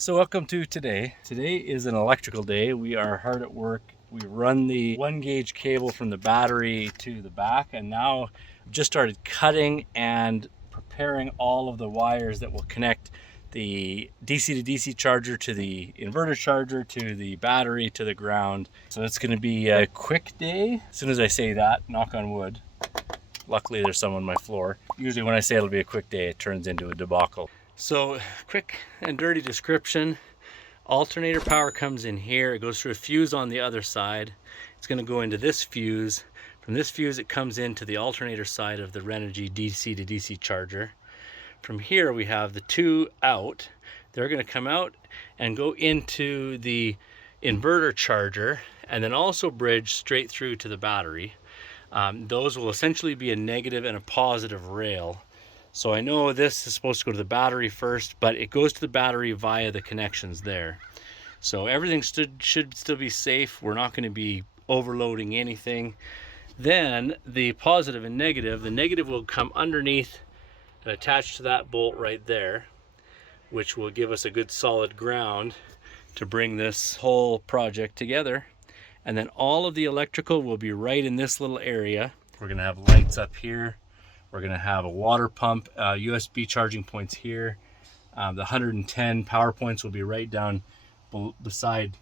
So welcome to today. Today is an electrical day. We are hard at work. We run the 1-gauge cable from the battery to the back, and now just started cutting and preparing all of the wires that will connect the DC to DC charger to the inverter charger to the battery to the ground. So it's going to be a quick day. As soon as I say that, knock on wood. Luckily there's some on my floor. Usually when I say it'll be a quick day, it turns into a debacle. So quick and dirty description. Alternator power comes in here. It goes through a fuse on the other side. It's going to go into this fuse. From this fuse it comes into the alternator side of the Renogy DC to DC charger. From here we have the two out. They're going to come out and go into the inverter charger and then also bridge straight through to the battery. Those will essentially be a negative and a positive rail. So I know this is supposed to go to the battery first, but it goes to the battery via the connections there. So everything should still be safe. We're not going to be overloading anything. Then the positive and negative, the negative will come underneath and attach to that bolt right there, which will give us a good solid ground to bring this whole project together. And then all of the electrical will be right in this little area. We're going to have lights up here. We're going to have a water pump, USB charging points here. The 110 power points will be right down beside,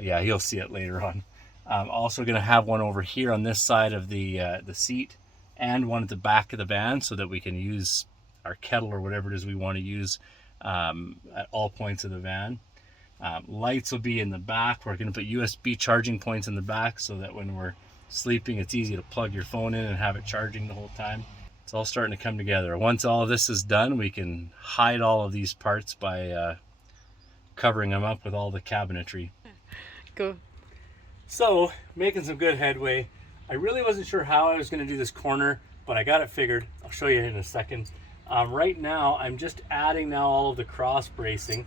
yeah, you'll see it later on. Also going to have one over here on this side of the seat and one at the back of the van so that we can use our kettle or whatever it is we want to use at all points of the van. Lights will be in the back. We're going to put USB charging points in the back so that when we're sleeping, it's easy to plug your phone in and have it charging the whole time. It's all starting to come together. Once all of this is done, we can hide all of these parts by covering them up with all the cabinetry. Go. So, making some good headway. I really wasn't sure how I was going to do this corner, but I got it figured. I'll show you in a second. Right now, I'm just adding now all of the cross bracing.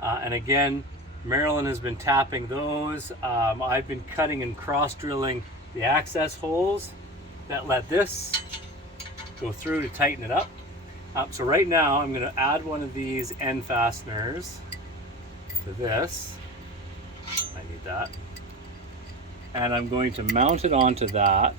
And again, Marilyn has been tapping those. I've been cutting and cross drilling the access holes that let this go through to tighten it up. So right now I'm going to add one of these end fasteners to this. I need that. And I'm going to mount it onto that.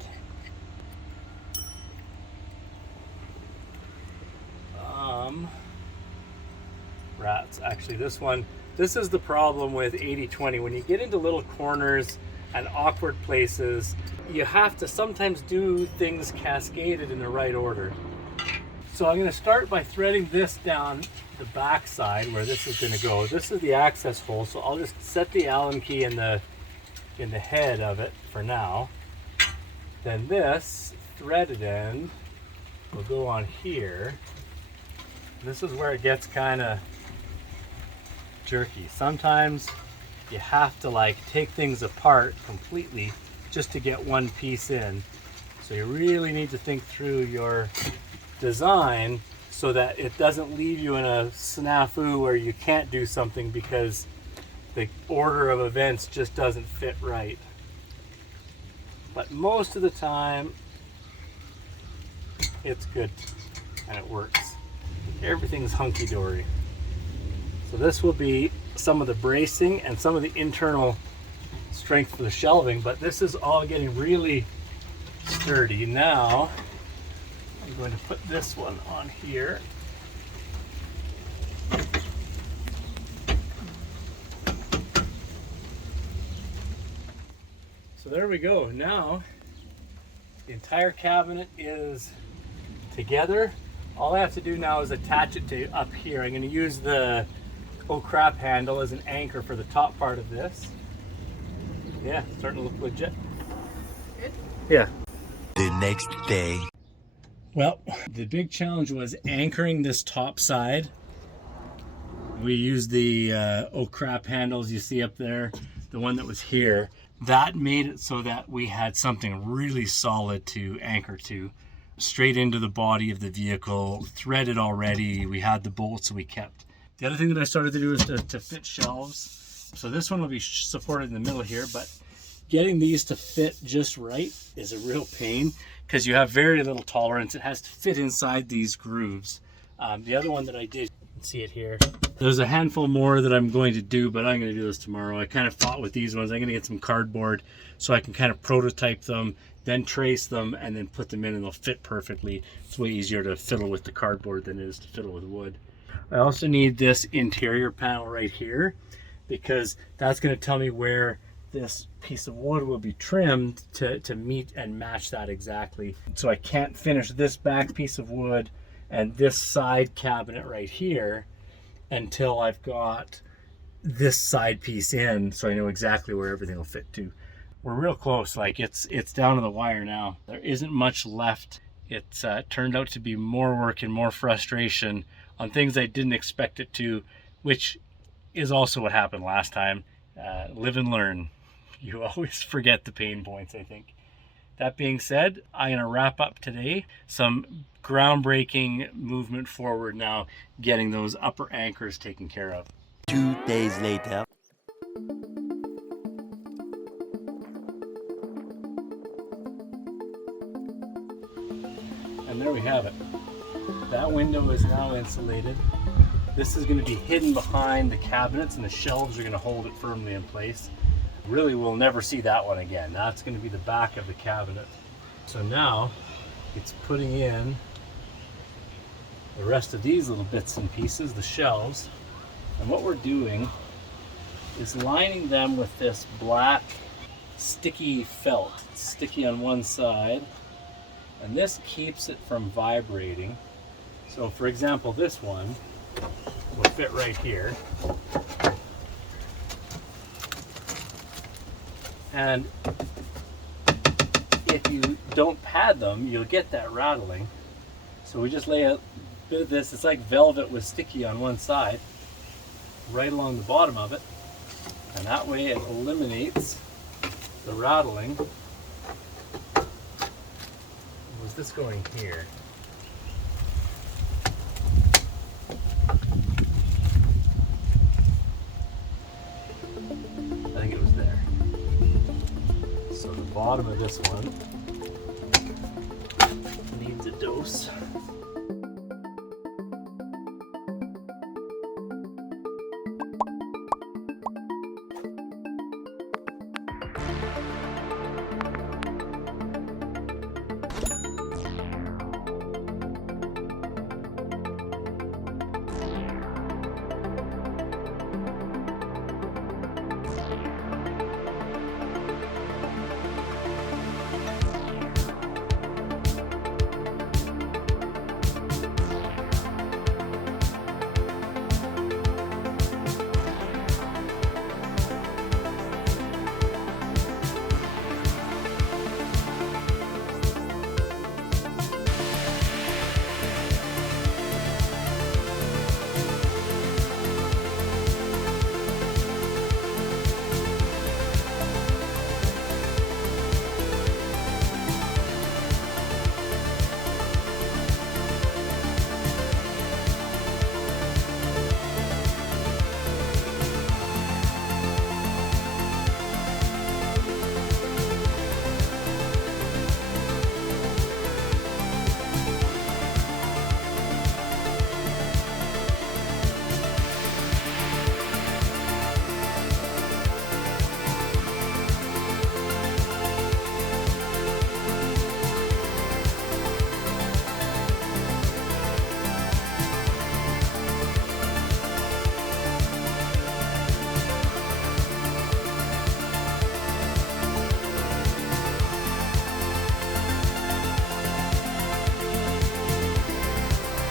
Rats, actually this is the problem with 80/20. When you get into little corners and awkward places, you have to sometimes do things cascaded in the right order. So I'm going to start by threading this down the back side where this is going to go. This is the access hole, so I'll just set the Allen key in the head of it for now. Then this threaded end will go on here. This is where it gets kind of jerky. Sometimes you have to like take things apart completely just to get one piece in. So you really need to think through your design so that it doesn't leave you in a snafu where you can't do something because the order of events just doesn't fit right. But most of the time it's good and it works. Everything's hunky-dory. So this will be some of the bracing and some of the internal strength for the shelving, but this is all getting really sturdy. Now I'm going to put this one on here. So there we go. Now the entire cabinet is together. All I have to do now is attach it to up here. I'm going to use the oh crap handle as an anchor for the top part of this. Yeah, starting to look legit. Good? Yeah. The next day. Well, the big challenge was anchoring this top side. We used the oh crap handles you see up there, the one that was here. That made it so that we had something really solid to anchor to. Straight into the body of the vehicle, threaded already. We had the bolts we kept. The other thing that I started to do is to fit shelves. So this one will be supported in the middle here, but getting these to fit just right is a real pain because you have very little tolerance. It has to fit inside these grooves. The other one that I did See it here. There's a handful more that I'm going to do, but I'm going to do this tomorrow. I kind of thought with these ones, I'm going to get some cardboard so I can kind of prototype them, then trace them, and then put them in, and they'll fit perfectly. It's way easier to fiddle with the cardboard than it is to fiddle with wood. I also need this interior panel right here because that's going to tell me where this piece of wood will be trimmed to meet and match that exactly. So I can't finish this back piece of wood and this side cabinet right here until I've got this side piece in, so I know exactly where everything will fit to. We're real close, like it's down to the wire now. There isn't much left. It's turned out to be more work and more frustration on things I didn't expect it to, which is also what happened last time. Live and learn. You always forget the pain points, I think. That being said, I'm going to wrap up today. Some groundbreaking movement forward now, getting those upper anchors taken care of. 2 days later. And there we have it. That window is now insulated. This is going to be hidden behind the cabinets, and the shelves are going to hold it firmly in place. Really, we'll never see that one again. That's going to be the back of the cabinet. So now it's putting in the rest of these little bits and pieces, the shelves. And what we're doing is lining them with this black sticky felt. It's sticky on one side, and this keeps it from vibrating. So for example, this one will fit right here. And if you don't pad them, you'll get that rattling. So we just lay a bit of this, it's like velvet with sticky on one side, right along the bottom of it. And that way it eliminates the rattling. Was this going here? I think it was there. So the bottom of this one needs a dose.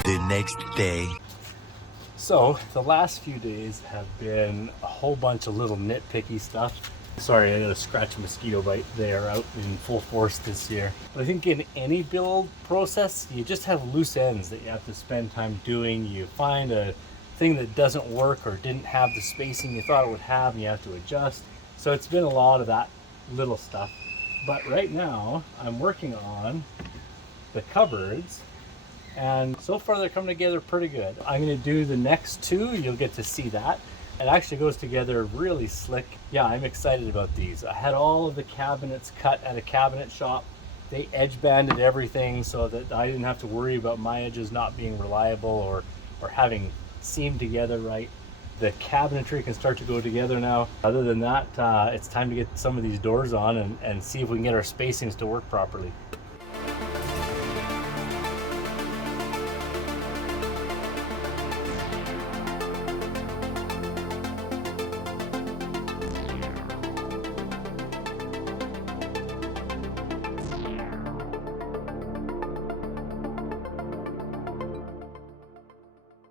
The next day. So the last few days have been a whole bunch of little nitpicky stuff. Sorry, I got a scratch mosquito bite there out in full force this year. But I think in any build process, you just have loose ends that you have to spend time doing. You find a thing that doesn't work or didn't have the spacing you thought it would have, and you have to adjust. So it's been a lot of that little stuff. But right now, I'm working on the cupboards, and so far they're coming together pretty good. I'm going to do the next two. You'll get to see that. It actually goes together really slick. Yeah, I'm excited about these. I had all of the cabinets cut at a cabinet shop. They edge banded everything so that I didn't have to worry about my edges not being reliable or having seam together right. The cabinetry can start to go together now. Other than that, it's time to get some of these doors on and see if we can get our spacings to work properly.